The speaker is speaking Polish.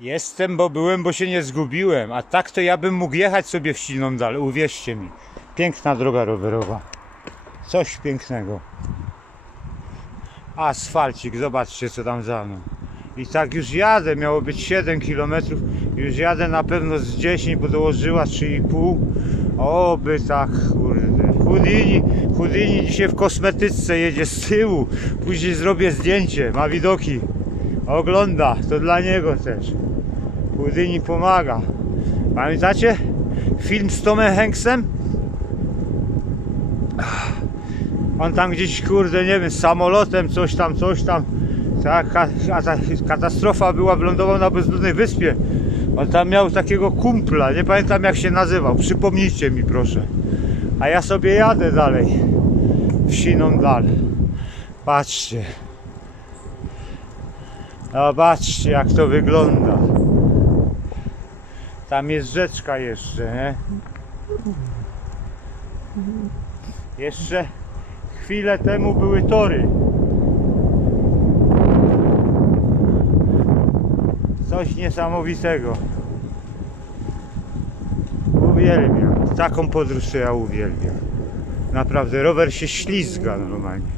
Jestem, bo byłem, bo się nie zgubiłem. A tak to ja bym mógł jechać sobie w Siną dalej. uwierzcie mi. Piękna droga rowerowa. Coś pięknego. Asfalcik, zobaczcie co tam za mną. I tak już jadę, miało być 7 km, już jadę na pewno z 10, bo dołożyła 3,5. Oby tak, kurde. Houdini, Houdini dzisiaj w kosmetyce jedzie z tyłu, później zrobię zdjęcie, ma widoki ogląda, to dla niego też. Houdini pomaga. Pamiętacie film z Tomem Hanksem? Ah, on tam gdzieś, kurde, nie wiem, samolotem, coś tam, coś tam. Ta katastrofa była, wylądował na bezludnej wyspie. On tam miał takiego kumpla, nie pamiętam jak się nazywał, przypomnijcie mi proszę. A ja sobie jadę dalej, wsiną dal. Patrzcie. Zobaczcie jak to wygląda. Tam jest rzeczka jeszcze, nie? Jeszcze chwilę temu były tory. Coś niesamowitego. Uwielbiam. Taką podróż ja uwielbiam. Naprawdę, rower się ślizga normalnie.